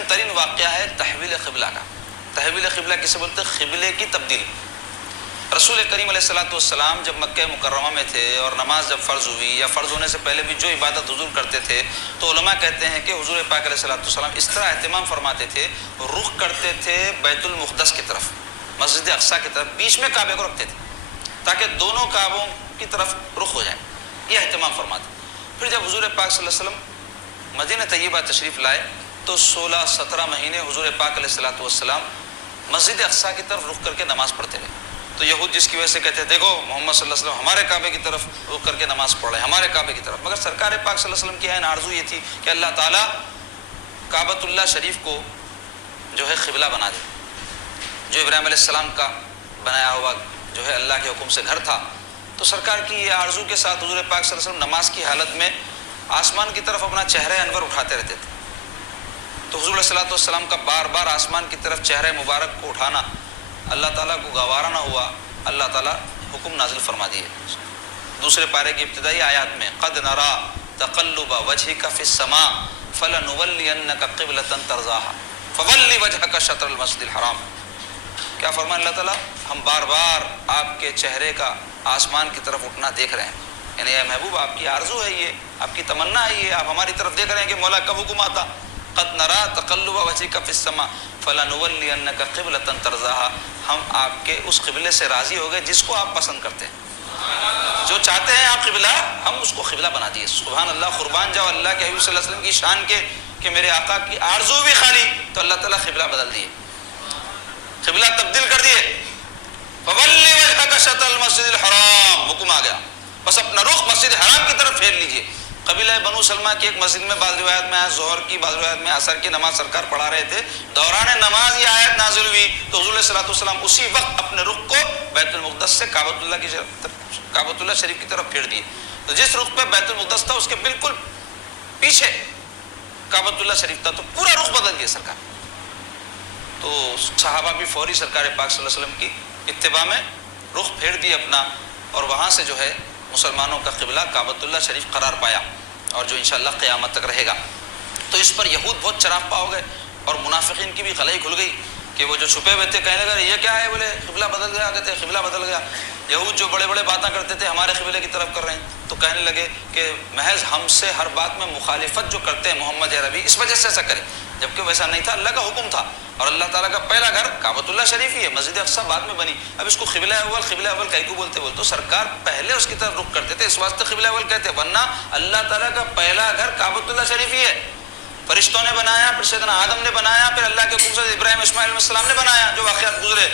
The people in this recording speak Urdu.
اہم ترین واقعہ ہے تحویل قبلہ کا۔ تحویل قبلہ کسے بولتے ہیں؟ قبلے کی تبدیلی۔ رسول کریم علیہ الصلوۃ والسلام جب مکہ مکرمہ میں تھے اور نماز جب فرض ہوئی یا فرض ہونے سے پہلے بھی جو عبادت حضور کرتے تھے، تو علماء کہتے ہیں کہ حضور پاک علیہ الصلوۃ والسلام اس طرح اہتمام فرماتے تھے، رخ کرتے تھے بیت المقدس کی طرف، مسجد اقصیٰ کی طرف، بیچ میں کعبے کو رکھتے تھے تاکہ دونوں کعبوں کی طرف رخ ہو جائے، یہ اہتمام فرماتے۔ پھر جب حضور پاک صلی اللہ علیہ وسلم مدینہ طیبہ تشریف لائے تو 16-17 مہینے حضور پاک علیہ الصلوۃ والسلام مسجد اقصیٰ کی طرف رخ کر کے نماز پڑھتے رہے۔ تو یہود جس کی وجہ سے کہتے ہیں دیکھو محمد صلی اللہ علیہ وسلم ہمارے کعبے کی طرف رخ کر کے نماز پڑھ رہے ہیں، ہمارے کعبے کی طرف، مگر سرکار پاک صلی اللہ علیہ وسلم کی عین آرزو یہ تھی کہ اللہ تعالیٰ کعبۃ اللہ شریف کو جو ہے قبلہ بنا دے، جو ابراہیم علیہ السلام کا بنایا ہوا جو ہے اللہ کے حکم سے گھر تھا۔ تو سرکار کی یہ آرزو کے ساتھ حضور پاک صلی اللہ علیہ وسلم نماز کی حالت میں آسمان کی طرف اپنا چہرہ انور اٹھاتے رہتے تھے۔ تو حضور علیہ الصلوۃ والسلام کا بار بار آسمان کی طرف چہرہ مبارک کو اٹھانا اللہ تعالیٰ کو گوارا نہ ہوا، اللہ تعالیٰ حکم نازل فرما دیے دوسرے پارے کی ابتدائی آیات میں، قد نرا تقلب وجهك في السماء فلنولینک قبلۃ ترضاها فول وجهك شطر المسجد الحرام۔ کیا فرمایا اللہ تعالیٰ؟ ہم بار بار آپ کے چہرے کا آسمان کی طرف اٹھنا دیکھ رہے ہیں، یعنی اے محبوب آپ کی آرزو ہے، یہ آپ کی تمنا ہے، یہ آپ ہماری طرف دیکھ رہے ہیں کہ مولا کب حکم آتا۔ قد نرا تقلب وجهك في السماء فلنولینک قبلۃ ترضاها، ہم آپ کے اس قبلے سے راضی ہو گئے جس کو آپ پسند کرتے ہیں، جو چاہتے ہیں آپ قبلہ، ہم اس کو قبلہ بنا دیے۔ سبحان اللہ، قربان جاؤ اللہ کے حبیب صلی اللہ علیہ وسلم کی شان کے کہ میرے آقا کی آرزو بھی خالی تو اللہ تعالیٰ قبلہ بدل دیے، قبلہ تبدیل کر دیے۔ فَوَلِّ وَجْهَكَ شَطْرَ الْمَسْجِدِ الْحَرَامِ، حکم آ گیا بس اپنا رخ مسجد حرام کی طرف پھیر لیجئے۔ قبیلہ بنو سلمہ کی ایک مسجد میں بعض روایت میں ظہر کی، بعض روایت میں عصر کی نماز سرکار پڑھا رہے تھے، دوران نماز یہ آیت نازل ہوئی تو حضور علیہ الصلوۃ والسلام اسی وقت اپنے رخ کو بیت المقدس سے کعبۃ اللہ کی طرف، کعبۃ اللہ شریف کی طرف پھیر دیے۔ تو جس رخ پہ بیت المقدس تھا اس کے بالکل پیچھے کعبۃ اللہ شریف تھا، تو پورا رخ بدل دیا سرکار۔ تو صحابہ بھی فوری سرکار پاک صلی اللہ علیہ وسلم کی اتباع میں رخ پھیر دیے اپنا، اور وہاں سے جو ہے مسلمانوں کا قبلہ کعبۃ اللہ شریف قرار پایا اور جو انشاءاللہ قیامت تک رہے گا۔ تو اس پر یہود بہت چراغ پا ہو گئے اور منافقین کی بھی خلائی کھل گئی کہ وہ جو چھپے ہوئے تھے کہنے لگے یہ کیا ہے، بولے قبلہ بدل گیا، کہتے قبلہ بدل گیا۔ یہود جو بڑے بڑے باتیں کرتے تھے ہمارے قبلے کی طرف کر رہے ہیں، تو کہنے لگے کہ محض ہم سے ہر بات میں مخالفت جو کرتے ہیں محمد عربی، اس وجہ سے ایسا کرے، جبکہ ویسا نہیں تھا، اللہ کا حکم تھا اور اللہ تعالیٰ کا پہلا گھر کعبۃ اللہ شریف ہی ہے، مسجد اقصیٰ بعد میں بنی۔ اب اس کو قبلہ اول کئی کو بولتے تو سرکار پہلے اس کی طرف رخ کرتے تھے، اس واسطے قبلہ اول کہتے، ورنہ اللہ تعالیٰ کا پہلا گھر کعبۃ اللہ شریف ہی ہے۔ فرشتوں نے بنایا، پھر سیدنا آدم نے بنایا، پھر اللہ کے حکم سے ابراہیم اسماعیل علیہ السلام نے بنایا، جو واقعات گزرے۔